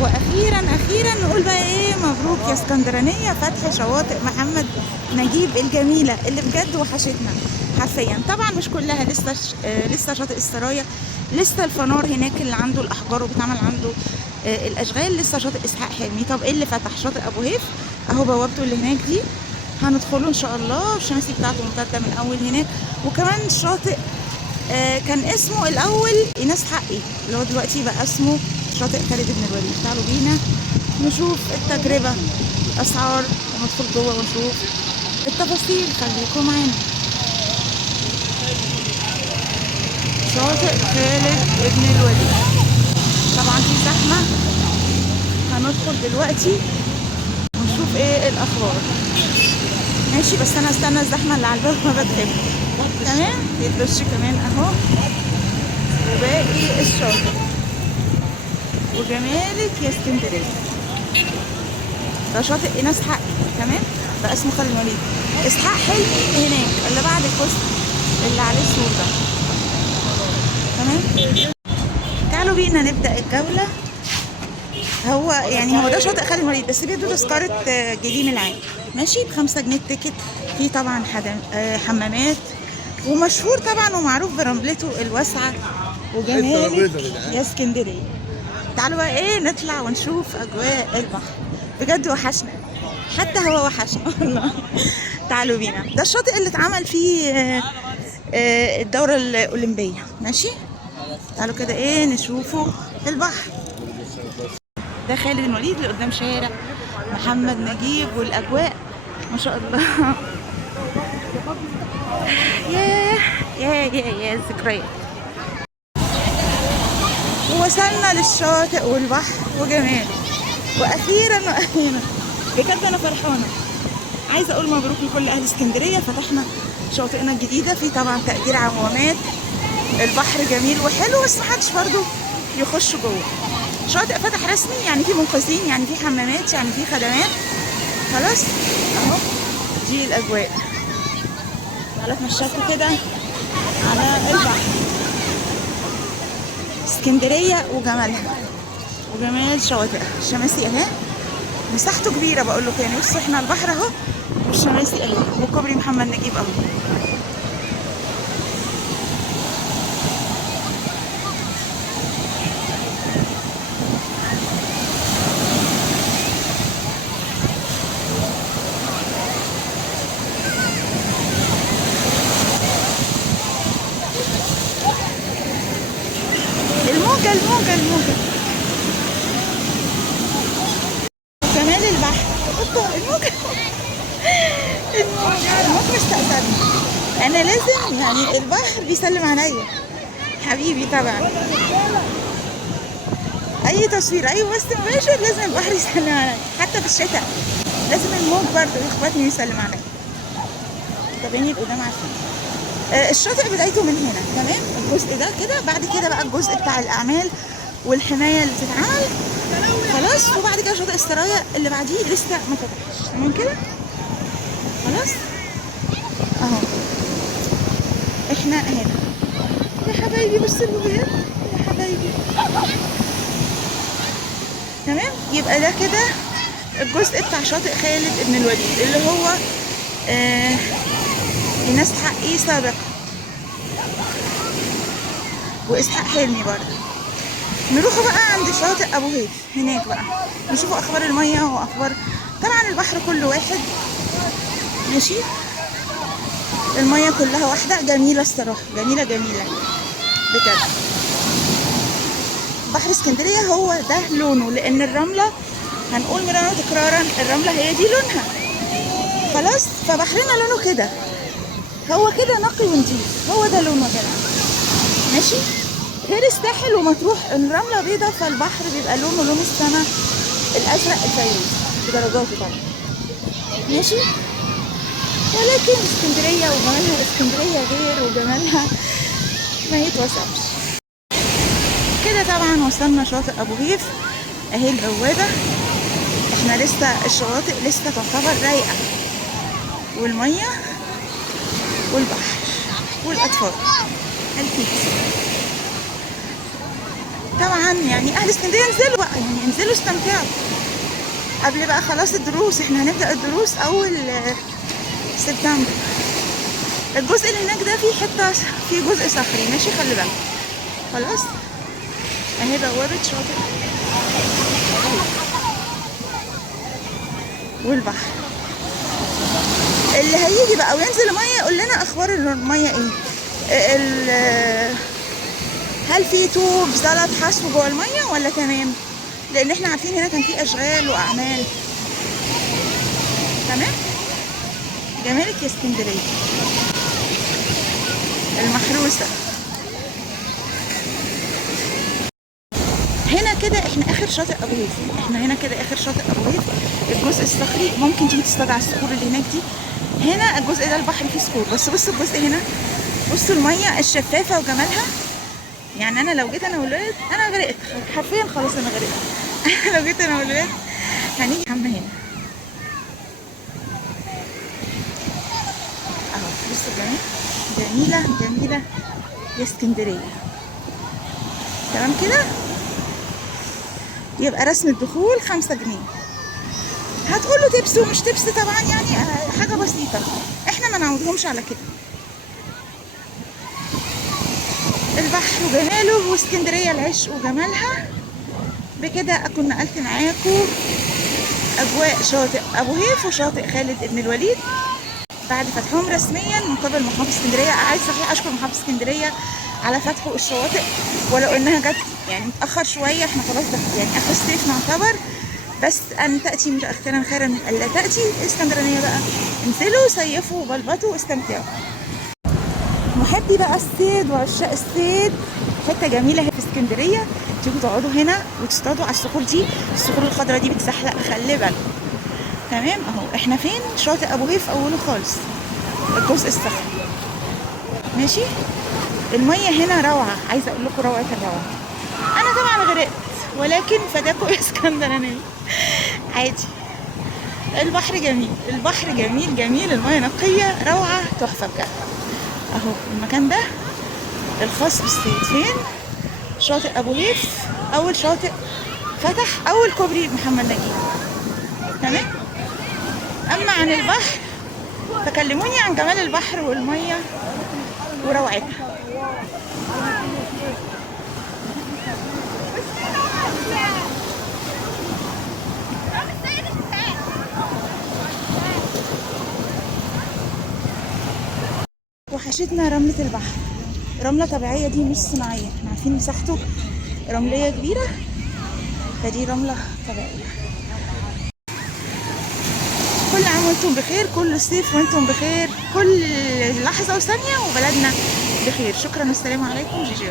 واخيرا نقول بقى ايه، مبروك يا اسكندرانيه، فتح شواطئ محمد نجيب الجميله اللي بجد وحشتنا حرفيا. طبعا مش كلها لسه لسه شاطئ السرايا، لسه الفنار هناك اللي عنده الاحجار وبيتعمل عنده الاشغال، لسه شاطئ اسحاق حلمي. طب ايه اللي فتح؟ شاطئ ابو هيف اهو، بوابته اللي هناك دي هندخله ان شاء الله، الشماسي بتاعته ممتده من اول هناك. وكمان شاطئ كان اسمه الاول ايناس حقي، اللي هو دلوقتي بقى اسمه شاطئ خالد بن الوليد. تعالوا بينا نشوف التجربه، اسعار، وندخل جوه ونشوف التفاصيل، خليكم معانا. شاطئ خالد بن الوليد طبعا في زحمه، هندخل دلوقتي ونشوف ايه الاخبار. ماشي، بس انا استنى الزحمه اللي على الباب ما بتحب. تمام، يترش كمان اهو، وباقي الشاطئ وجمالك يا اسكندريه. ده شاطئ ايناس حقي، تمام، ده اسمه خالد الوليد. اسحاق حلمي هناك اللي بعد الجزء اللي عليه السور ده. تمام، تعالوا بينا نبدا الجوله. هو يعني هو ده شاطئ خالد الوليد، بس بيدوا تذكره جديد العام، ماشي، ب5 جنيه التيكت. فيه طبعا حمامات، ومشهور طبعا ومعروف برملته الواسعه وجمالك يا اسكندريه. تعالوا بقى ايه نطلع ونشوف اجواء البحر، بجد وحشنا، حتى هو وحشنا والله. تعالوا بينا، ده الشاطئ اللي اتعمل فيه الدورة الأولمبية، ماشي. تعالوا كده ايه نشوفوا البحر. ده خالد بن الوليد اللي قدام شارع محمد نجيب، والأجواء ما شاء الله. ياه يا الذكريات. ووصلنا للشاطئ والبحر وجماله، واخيرا بجد انا فرحانه. عايزه اقول مبروك لكل اهل اسكندريه، فتحنا شاطئنا الجديده، في طبعا تأجير عوامات، البحر جميل وحلو، بس محدش برضه يخش جوه. شاطئ فتح رسمي، يعني في منقذين، يعني في حمامات، يعني في خدمات. خلاص اهو، دي الاجواء. تعالوا اتمشاكوا كده على البحر، اسكندريه وجمالها وجمال شواطئها. الشماسي اهي، مساحته كبيره بقول لكم، يعني بصوا احنا البحر اهو، والشماسي اهي، وكوبري محمد نجيب اهو. الموجه وكمان البحر، اوبا الموجه. الموج مستقصدني، انا لازم يعني البحر بيسلم عليا حبيبي طبعا. اي تصوير، اي بث مباشر لازم البحر يسلم عليا، حتى في الشتاء لازم الموج برضه يخبطني ويسلم عليا. طبعا القدام عارفين الشاطئ بدايته من هنا، تمام، الجزء ده كده، بعد كده بقى الجزء بتاع الاعمال والحمايه اللي بتتعمل خلاص، وبعد كده شاطئ السرايا اللي بعديه لسه ما فتحش، تمام كده خلاص اهو. احنا هنا يا حبايبي، بصوا البوبيات يا حبايبي. تمام، يبقى ده كده الجزء بتاع شاطئ خالد بن الوليد، اللي هو ايناس حقي سابقا، واسحاق حلمي برضه. نروحوا بقى عند شاطئ ابو هيف هناك بقى، نشوفوا اخبار الميه واخبار طبعا البحر كله واحد، ماشي، الميه كلها واحده، جميله الصراحه، جميله بجد. بحر اسكندريه هو ده لونه، لان الرمله هنقول مرارا تكرارا، الرمله هي دي لونها خلاص، فبحرنا لونه كده، هو كده نقي ونضيف، هو ده لونه كده، ماشي. غير الساحل ومطروح الرمله بيضه، فالبحر بيبقى لونه لون السماء الازرق الفيروز بدرجاته طبعا، ماشي. ولكن اسكندريه وجمالها، اسكندريه غير وجمالها ما يتوصفش. كده طبعا وصلنا شاطئ ابو هيف اهي البوابه. احنا لسه الشواطئ لسه تعتبر رايقه، والميه والبحر والاطفال الكيس. طبعا يعني اهل اسكندريه انزلوا بقى، يعني انزلوا استمتعوا قبل بقى خلاص الدروس. احنا هنبدا الدروس اول سبتمبر. الجزء اللي هناك ده فيه حته، فيه جزء صخري ماشي، خلي بالك. خلاص اهي بوابه شاطئ والبحر. اللي هيجي بقى وينزل الميه يقول لنا اخبار الميه ايه، هل في طوب زلط حصو جوه الميه ولا تمام؟ لان احنا عارفين هنا كان في اشغال واعمال. تمام. جمالك يا اسكندريه المحروسه. هنا كده احنا اخر شاطئ ابو هيف. احنا هنا كده اخر شاطئ ابو هيف. الجزء الصخري ممكن تيجي تصطاد على الصخور اللي هناك دي. هنا الجزء ده البحر فيه صخور، بس بصوا الجزء هنا، بصوا الميه الشفافه وجمالها. يعني انا لو جيت انا والولاد، انا غرقت حرفيا، خلاص انا غرقت. لو جيت انا والولاد هنيجي حمى هنا اهو. بصوا الجمال، جميله جميله يا اسكندريه. تمام كده. يبقى رسم الدخول 5 جنيه. هتقولوا تبس ومش تبس طبعا، يعني حاجه بسيطه، احنا ما نعودهمش على كده. البحر وجماله واسكندريه العشق وجمالها. بكده اكون نقلت معاكم اجواء شاطئ ابو هيف وشاطئ خالد بن الوليد بعد فتحهم رسميا من قبل محافظه اسكندريه. عايز صحيح اشكر محافظه اسكندريه على فتح الشواطئ، ولو انها جت يعني متاخر شويه. احنا خلاص يعني اخر الصيف نعتبر، بس ان تاتي متاخرا خيرا من الا تاتي. اسكندرانيه بقى انزلوا صيفوا وبلبطوا واستمتعوا. محبي بقى الصيد وعشاق الصيد، حته جميله هي في اسكندريه. تيجوا تقعدوا هنا وتصطادوا على الصخور دي. الصخور الخضراء دي بتزحلق، خلي بالك. تمام اهو. احنا فين؟ شاطئ ابو هيف اوله خالص، الجزء الصخري ماشي. الميه هنا روعه، عايزه اقول لكم روعه الروعه. انا طبعا غرقت، ولكن فداكم اسكندرانيه عادي. البحر جميل، البحر جميل جميل، الميه نقيه روعه تحفه بجد. اهو المكان ده الخاص بالصيد. فين؟ شاطئ ابو هيف، اول شاطئ فتح، اول كوبري محمد نجيب. تمام. اما عن البحر فكلموني عن جمال البحر والميه وروعتها. وحشتنا رملة البحر، رملة طبيعية دي مش صناعية. احنا عارفين مساحته رملية كبيرة، فدي رملة طبيعية. كل عام وانتم بخير، كل صيف وانتم بخير، كل لحظة وثانية وبلدنا بخير. شكرا والسلام عليكم. جي جي.